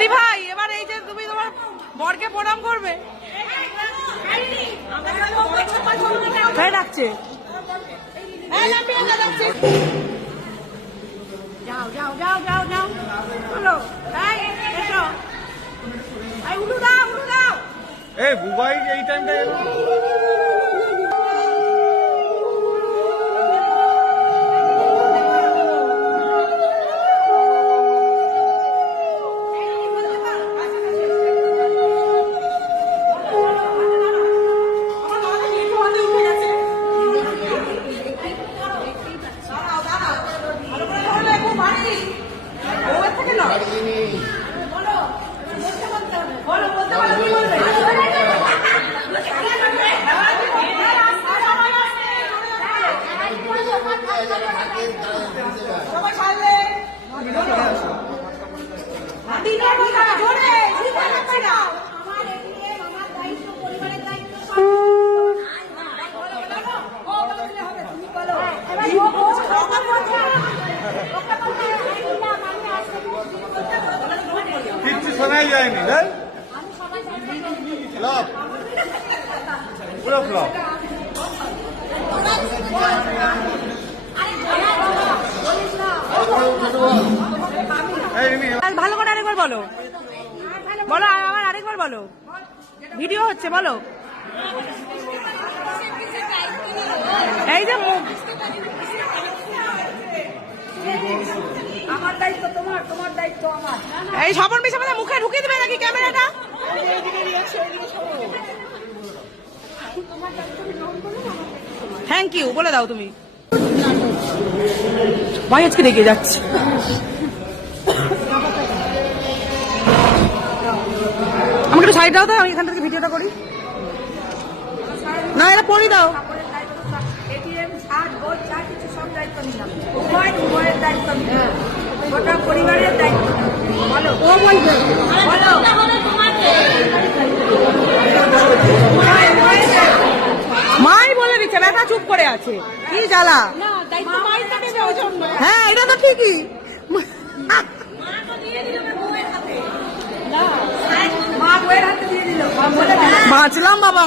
দিদি ভাই এবার এই যে তুমি তোমার বরকে প্রণাম করবে, ডাকছে যাও যাও যাও যাও যাও বলো এসো উঠু দাও উঠু দাও। এই বুবাই এই টাইমটা কিচ্ছু শোনাই যায়নি ফ্লপ পুরো ফ্লপ। ভালো করে আরেকবার বলো, বলো আমার আরেকবার বলো, ভিডিও হচ্ছে বলো। এই যে আমার দায়িত্ব তোমার, তোমার দায়িত্ব আমার। এই স্বপন বিষয় মুখে ঢুকিয়ে দেবে নাকি ক্যামেরাটা? থ্যাংক ইউ বলে দাও তুমি। ভাই আজকে রেগে যাচ্ছে। আমাকে একটু সাইড দাও তো, আমি এখান থেকে ভিডিওটা করি। না এটা পড়ি দাও। এটিএম ছাড় গোল ছাড় কিছু সব দায়িত্ব নিলাম, উভয়ের দায়িত্ব নিলাম, গোটা পরিবারের দায়িত্ব। বলো ও বলবে বলো মাই বলে দিচ্ছে, বেটা চুপ করে আছে, কি জ্বালা। হ্যাঁ এটা তো ঠিকই, মা বইয়ের হাতে দিয়ে দিল। বাঁচলাম বাবা।